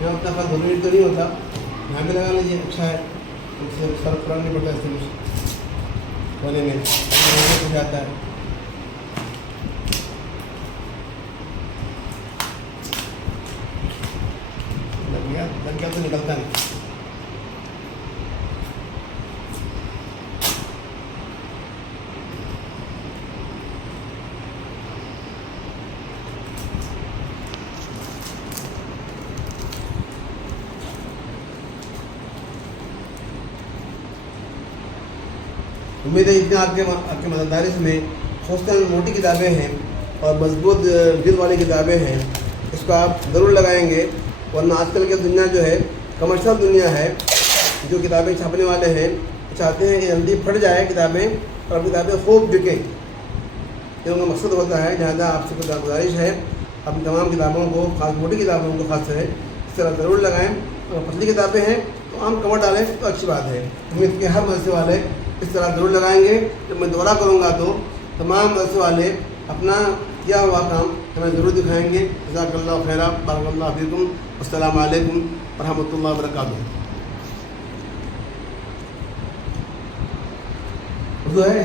यहाँ उतना खास ज़रूरी तो नहीं होता, यहाँ पे लगा लीजिए, अच्छा है, उससे फर्क नहीं पड़ता इससे कुछ होने में हो जाता है। लग गया तो निकलता नहीं। उम्मीद है इतने आपके मददगारिश में ख़ुसूसन मोटी किताबें हैं और मजबूत दिल वाली किताबें हैं, इसको आप ज़रूर लगाएंगे। वरना आजकल की दुनिया जो है कमर्शियल दुनिया है, जो किताबें छापने वाले हैं चाहते हैं कि जल्दी फट जाए किताबें और किताबें खूब बिकें, ये उनका मकसद होता है। लिहाजा आपसे गुजारिश है अपनी तमाम किताबों को, खास मोटी किताबों को खास है इस तरह ज़रूर लगाएँ। और पतली किताबें हैं तो आम कवर डालें तो अच्छी बात है। उम्मीद के हर मदरसे वाले इस तरह ज़रूर लगाएंगे। जब मैं दौरा करूँगा तो तमाम मदरसे वाले अपना किया हुआ काम हमें ज़रूर दिखाएंगे। जज़ाकल्लाहु खैरा, बारकल्लाहु फीकुम, अस्सलामु अलैकुम व रहमतुल्लाहि व बरकातुहू। उर्दू है।